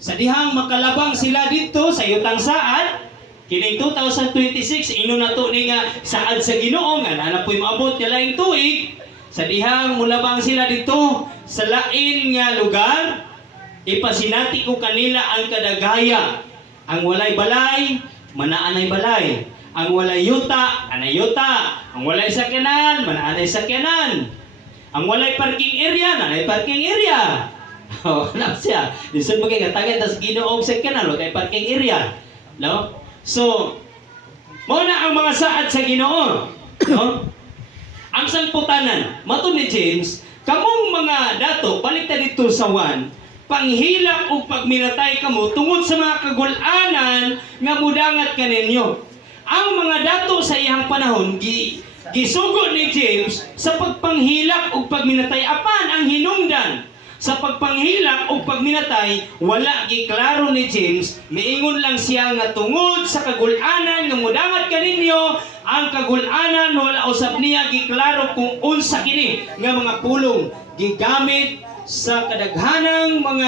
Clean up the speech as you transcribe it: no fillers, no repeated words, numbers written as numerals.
Sa dihang makalabang sila dito sa yutang saad, kining 2026 ino na to ni nga saad sa Ginoo nga na po'y maabot nga laing tuig. Sa dihang mulabang sila dito sa lain nga lugar, ipasinati ko kanila ang kadagaya. Ang walay balay, manaanay balay. Ang walay yuta, anay yuta. Ang walay sakyanan, manaanay sakyanan. Ang walay parking area, nanay parking area. Oh, alam siya. Lisod mo kayo, tagay, tas Ginoong sakyanan, kay parking area. No? So, muna ang mga saad sa Ginoo. No? Ang sangputanan, mato ni James, kamong mga dato, balik ta dito sa 1, panghilak o pagminatay kamo tungod sa mga kagulanan nga mudangat kaninyo. Ang mga dato sa iyang panahon, gisugo ni James sa pagpanghilak o pagminatay. Apan ang hinungdan sa pagpanghilak o pagminatay, wala giklaro ni James. Miingon lang siya nga tungod sa kagulanan nga mudangat kaninyo, ang kagulanan wala usab niya giklaro kung unsa kini nga mga pulong gigamit sa kadaghanang mga